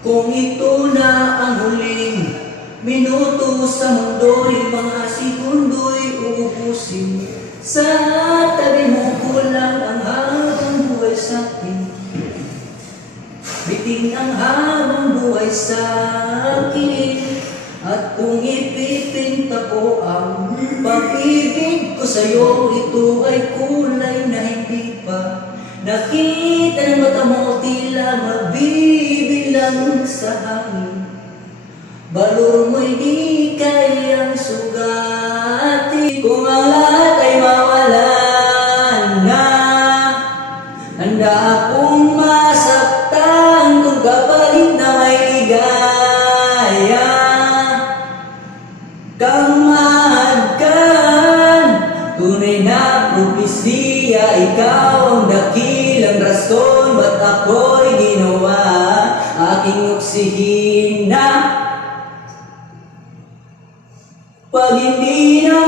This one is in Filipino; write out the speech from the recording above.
Kung ito na ang huling minuto sa mundo'y mga sekundo'y uubusin. Sa tabi mo kulang ang habang buhay sa'kin, biting ang habang buhay sa'kin. At kung ipipinta ko ang pag-ibig ko sa'yo, ito ay kulay na hindi pa nakita ng mata mo, tila mabibilang sa hangin. Balor mo'y di kayang sugati. Kung ang lahat ay mawalan na, handa akong masaktan kung kapalit na may ligaya kang mahagkan. Tunay na propesya, ikaw ang dakilang rason ba't ako'y ginawa aking oksihina. Pag hindi na